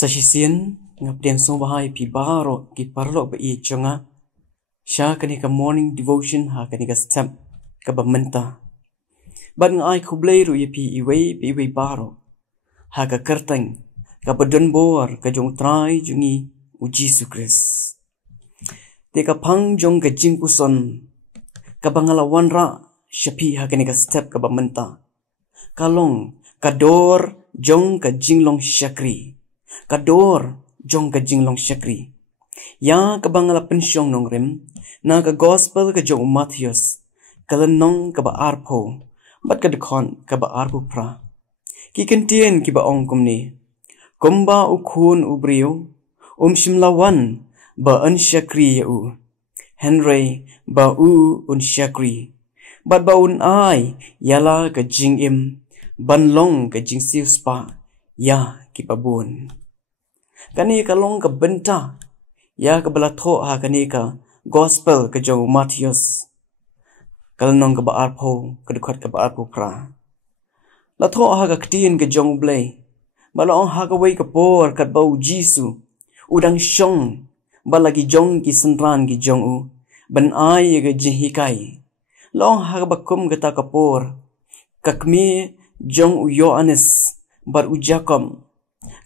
Sa sisien ngapden so bahai pi baro ki parlo ba I chonga sha kani ka morning devotion ha kani ka step ka ba menta ban ngai khublei ru pi iwei baro ha ka kartang ka badon bor ka jong trai jungi u Jesus Christ te ka phang jong ka jing puson ka bangala wanra shapi ha kani ka step ka ba menta kalong kador jong ka jinglong shakri kador jong ka jinglong shakri ya ka bangala pensyong nong rim na ka gospel ka jong Matthews kalanong ka ba arpo bat ka dekon ka ba arpo pra ki kentien ki ba ong kumni kumba ukhun ubriyo shimlawan ba an shakri ya u Henry ba u un shakri bat ba un ai yala ka jing im banlong ka jing siu spa ya ki pa bun kani ka long ka benta ya ka bala tho ha kani ka gospel ka jong Matthews kalnong ka ba arpo ka dukhat ka ba arpo pra la tho ha ka ktin ka jong blay bala ong ha ka wei ka por kat ba u jisu udang shong bala gi jong ki sanran gi jong u ban ai ga jihikai long ha ka ba kum ka ta ka por kakmi jong u Yohanes bar u Jacob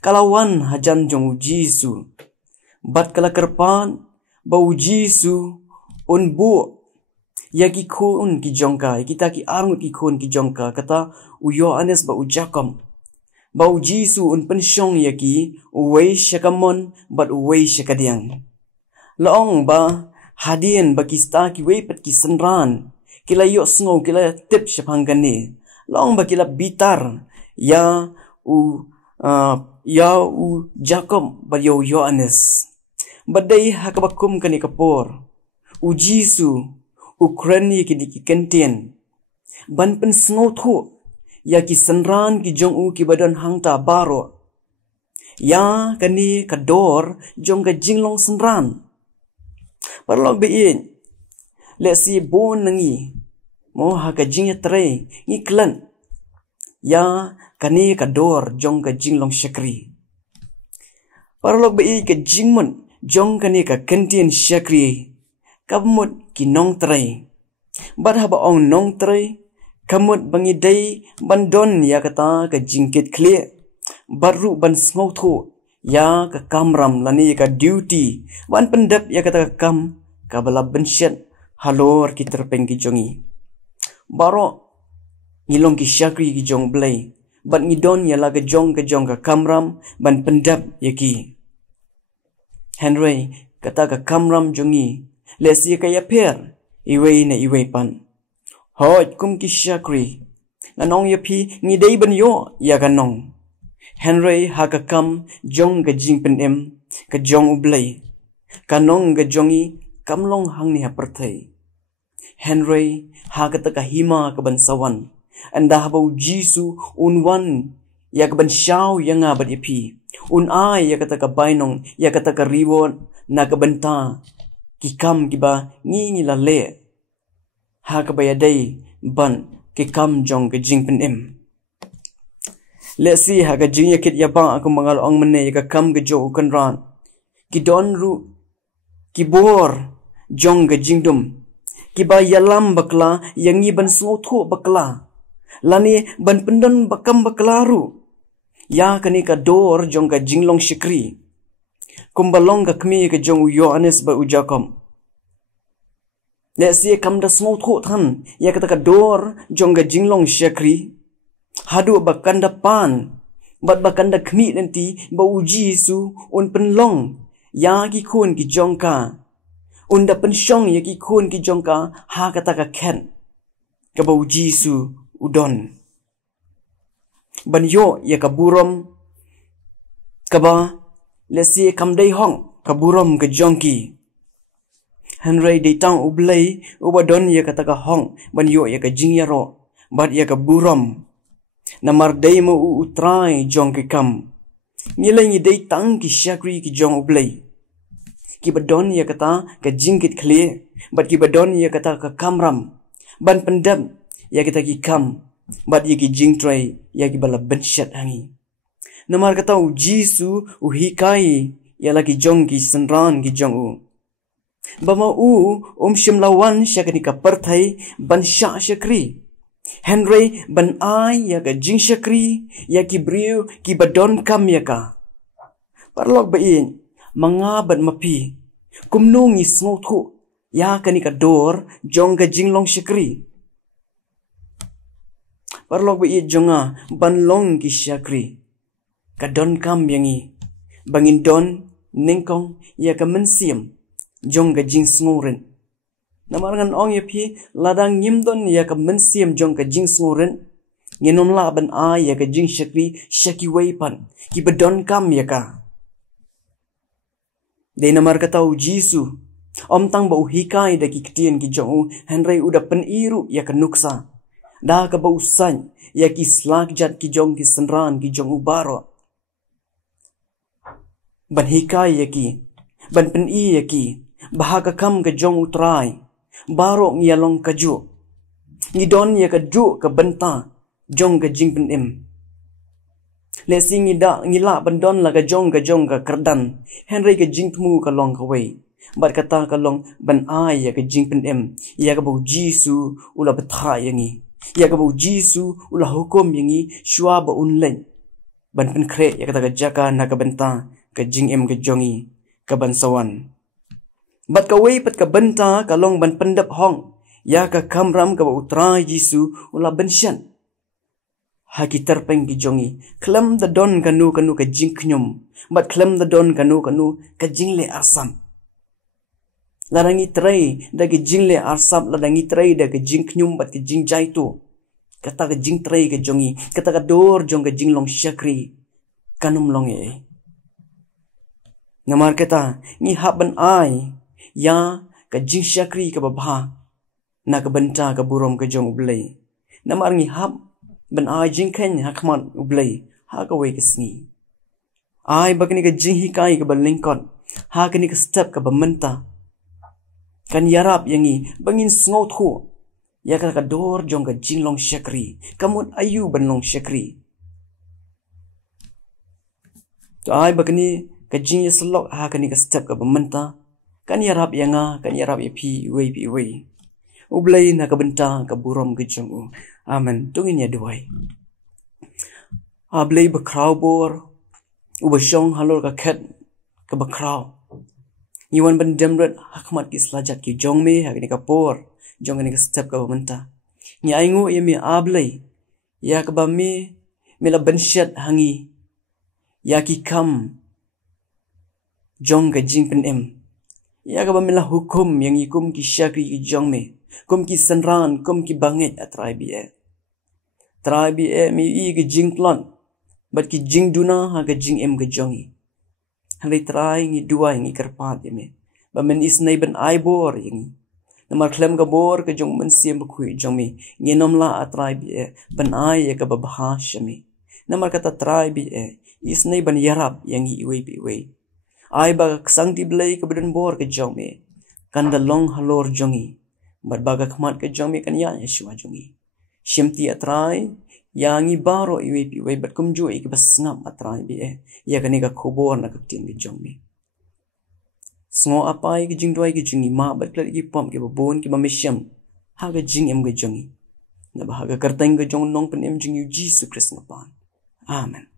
kalawan hajan jong u jisu bat kala kerpan bau jisu un bu yagi kun ki jongka kita ki arngut ki kun ki jongka kata u Yohanes ba u Jacob bau jisu un pensyong yaki uwei syakamon bat uwei syakadiang long ba hadien ba kista ki wei pat ki senran kila yo sngo kila tip syapangani long ba kila bitar ya u Jacob ba yo Yohanes badai hakabakum kani kapor u jisu ukrani ki di kentien ban pen sngo thu ya ki sanran ki jong u ki badan hangta baro ya kani kador jong ga jinglong sanran parlog be in le si bon nangi mo ha ka jingya tre ngi klan ya kani kador jong ga jinglong shakri parlog be I ka jingmon jong kani ka kentien shakri kamut ki nong trai bat haba ong nong trai kamut bangi dai bandon ya kata ka jingkit kle baru ban sngo thu ya ka kamram lani ka duty wan pendap ya kata ka kam ka bala benshet halor ki terpeng ki jongi baro ngilong ki shakri ki jong blai bat ngidon ya la ka jong ka kamram ban pendap yaki Henry kata ka kamram jongi lesi ka yaper iwei na iwei pan hoj kum ki shakri nanong yapi ngidei ban yo ya kanong Henry ha ka kam jong ka jingpen em ka jong ublai kanong ka jongi kamlong hangni ha perthai Henry ha ka ta ka hima ka ban sawan anda ha bau jisu unwan ya ka ban shaw yanga bat yapi un ai ya kata ka bainong ya kata ka riwon na ka benta ki kam ki ba ngi la le ha ka ba dai ban ki kam jong ka jingpen em le si ha ka jing ya kit ya ba ka mangal ong mane ya ka kam ka jo kan ran ki don ru ki bor jong ka jingdum ki ba yalam bakla yangi ban smo thu bakla lani ban pendon bakam bakla ru ya kani ka dor jong ka jinglong shikri kumbalong ka kmi ka jong u Yohanes ba u Jacob le si kam da small tho than ya ka ka dor jong ka jinglong shikri hadu ba kanda pan bat ba kanda kmi nanti ba u jisu un penlong ya ki kun ki jong ka unda pensyong ya ki kun ki jong ka ha ka ta ka ken ka ba u jisu udon ban yo ya kaburom kaba lesi kamdai hong kaburom ke jongki Henry de tang ublai ubadon ya kata ka hong ban yo ya ka jingyaro bat ya kaburom namar dai mo utrai jongki kam nilai ni dai tang ki shakri ki jong ublai ki badon ya kata ka jingkit khle bat ki badon ya kata ka kamram ban pendam ya kita ki kam bat yaki jing try yaki bala benchat hangi Namar kata u Jisu u hikai ialah ki jong ki senran ki jong u. Bama u shimlawan syakani ka perthai ban sya syakri. Henry ban ai ya ka jing syakri ya ki briu ki badon kam ya ka. Parlok ba in manga ban mapi kumnung ni sngo thu ya kani ka dor jong ka jinglong syakri. Parlok ba i jonga ban long ki syakri. Kadon kam yangi bangin don ningkong ya ka mensiam jong ka jing sngoren. Namarangan ong ya pi ladang nyimdon ya ka mensiam jong ka jing sngoren. Nginom la ban a ya ka jing syakri syaki weipan ki badon kam ya ka. Dei namar kata u Jisu om tang ba u hikai da ki ketien ki jong u Henry uda pen iru ya ka nuksa. Da ka ba usan ya ki slak jat ki jong ki senran ki jong u baro. Ban hikai ya ki ban pen i ya ki bahaka kam ka jong utrai baro ngiyalong ka ju ngidon ya ka ju ka benta jong ka jing pen im lesi ngila bandon la ka jong ka kerdan Henry ka jing tmu ka long ka wei bat kata ka long ban ai ya ka jing pen im ya ka bu Jisu ula betha yangi ya ka bu Jisu ula hukum yangi shwa ba unlen ban pen kre ya kata ka jaka na ka benta ka jing im ka jongi ka bansawan. Bat ka wei pat ka benta ka long ban pendap hong ya ka kamram ka utra Jisu ula bensyan. Haki terpeng ki jongi klam da don kanu ka jing knyum bat klam da don kanu ka jing le asam. Ladangi tray da ki jing le asam ladangi tray da ka jing knyum bat ki jing jaitu. Kata ka jing tray ka jongi kata ka dor jong ka jing long syakri kanum long e. Namar kata ni haban ai ya ka jing syakri ka babha na ka benta ka burom ka jong ublay. Namar ngi hab ban ai jing ken hakman ublay ha ka wei kisngi. Ai bakni ka jing hikai ka balingkon ha kani ka step ka bamenta. Kan yarap yangi bangin sngot ho ya ka dor jong ka jing long syakri kamut ayu ban long syakri. To ai bakni ka jing yaslok ha kani ka step ka bamenta. Kan yarap yanga kan yarap ya pi wei ublay na ka benta ka burom ka jong u. Amen tungin ya duai ablay bakraw bor ubashong halor ka khet ka bakraw iwan ban demret hakmat ki slajat ki jong me ha kani ka por jong kani ka step ka bamenta ni aingo ya mi ablay ya ka ba me la banshat hangi ya ki kam jong ka jing pen em ya ka ba mila hukum yang ikum ki syakri ki jong me kum ki senran kum ki banget atrai bi mi i ki jing plon bat ki jing duna ha ka jing em ka jongi halai trai ngi dua ngi kerpat me ba men isnai ban ai bor yang namar klem ka bor ka jong men siam ba khu jong me ngi nom la atrai bi ban ai ya ka ba bha shami namar kata trai bi isnai ban yarap yang i we bi we ai ba sang di blai ka badan bor ka jong me kan da long halor jongi bat baga khmat ka jong me kan ya Yeshua jongi shimti atrai yangi baro iwe pi we bat kumju ik basngam atrai bi ya kani ka khobor na ka tin bi jong me sngo apai ki jing doi ki jingi ma bat klat ki pom ki babon ki mamisham ha ga jing em ga jongi na ba ha ga kartang ga jong nong pen em jing yu Jesus Christ na pan amen.